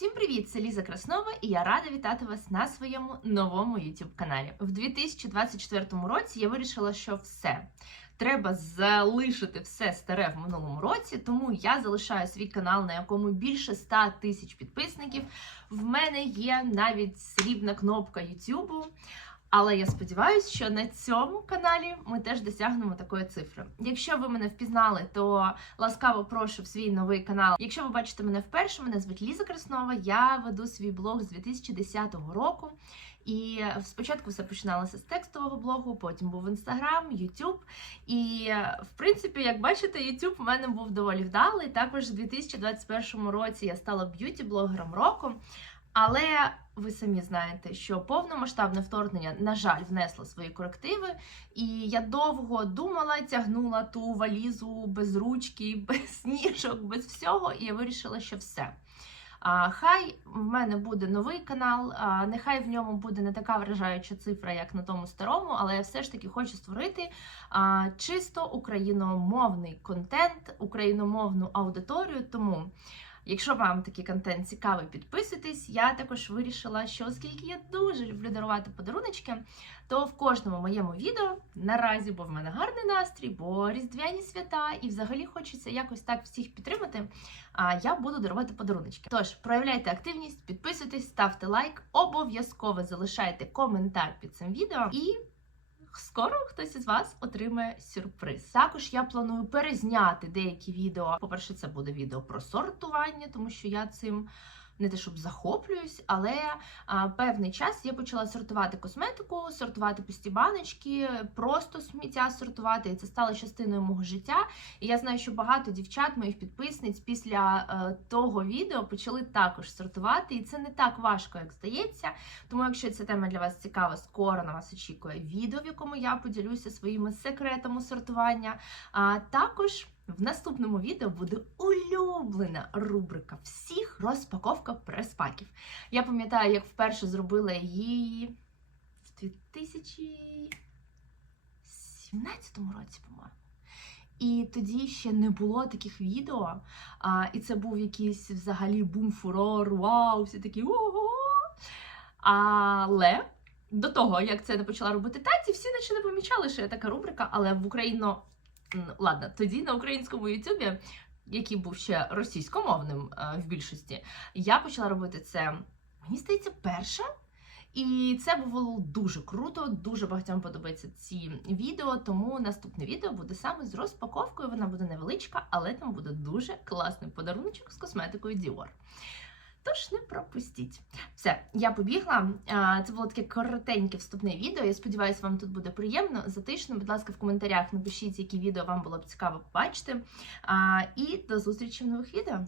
Всім привіт! Це Ліза Краснова, і я рада вітати вас на своєму новому youtube каналі. В 2024 році я вирішила, що все. Треба залишити все старе в минулому році, тому я залишаю свій канал, на якому більше 100 тисяч підписників. В мене є навіть срібна кнопка YouTube. Але я сподіваюся, що на цьому каналі ми теж досягнемо такої цифри. Якщо ви мене впізнали, то ласкаво прошу в свій новий канал. Якщо ви бачите мене вперше, мене звуть Ліза Краснова. Я веду свій блог з 2010 року. І спочатку все починалося з текстового блогу, потім був інстаграм, Ютуб. І в принципі, як бачите, Ютуб в мене був доволі вдалий. Також в 2021 році я стала б'юті-блогером року. Але ви самі знаєте, що повномасштабне вторгнення, на жаль, внесло свої корективи, і я довго думала, тягнула ту валізу без ручки, без ніжок, без всього, і я вирішила, що все. А, Хай в мене буде новий канал, а, нехай в ньому буде не така вражаюча цифра, як на тому старому, але я все ж таки хочу створити а, чисто україномовний контент, україномовну аудиторію. Тому. Якщо вам такий контент цікавий, підписуйтесь. Я також вирішила, що оскільки я дуже люблю дарувати подаруночки, то в кожному моєму відео наразі, бо в мене гарний настрій, бо різдвяні свята, і взагалі хочеться якось так всіх підтримати. Я буду дарувати подаруночки. Тож проявляйте активність, підписуйтесь, ставте лайк, обов'язково залишайте коментар під цим відео і. Скоро хтось із вас отримає сюрприз. Також я планую перезняти деякі відео. По-перше, це буде відео про сортування, тому що я цим не те, щоб захоплююсь, але а, певний час я почала сортувати косметику, сортувати пусті баночки, просто сміття сортувати. І це стало частиною мого життя. І я знаю, що багато дівчат, моїх підписниць, після е, того відео почали також сортувати. І це не так важко, як здається. Тому, якщо ця тема для вас цікава, скоро на вас очікує відео, в якому я поділюся своїми секретами сортування. А також. В наступному відео буде улюблена рубрика всіх розпаковка прес-паків. Я пам'ятаю, як вперше зробила її в 2017 році, по-моєму. І тоді ще не було таких відео. А, І це був якийсь взагалі бум-фурор, вау, всі такі ого. Але до того, як це не почала робити таті, всі наче не помічали, що є така рубрика, але в Україну ладно, тоді на українському Ютубі, який був ще російськомовним в більшості, я почала робити це, мені здається, перша. І це було дуже круто, дуже багатьом подобаються ці відео. Тому наступне відео буде саме з розпаковкою. Вона буде невеличка, але там буде дуже класний подарунок з косметикою Dior. Тож не пропустіть. Все, я побігла. Це було таке коротеньке вступне відео. Я сподіваюся, вам тут буде приємно, затишно. Будь ласка, в коментарях напишіть, які відео вам було б цікаво побачити. І до зустрічі в нових відео.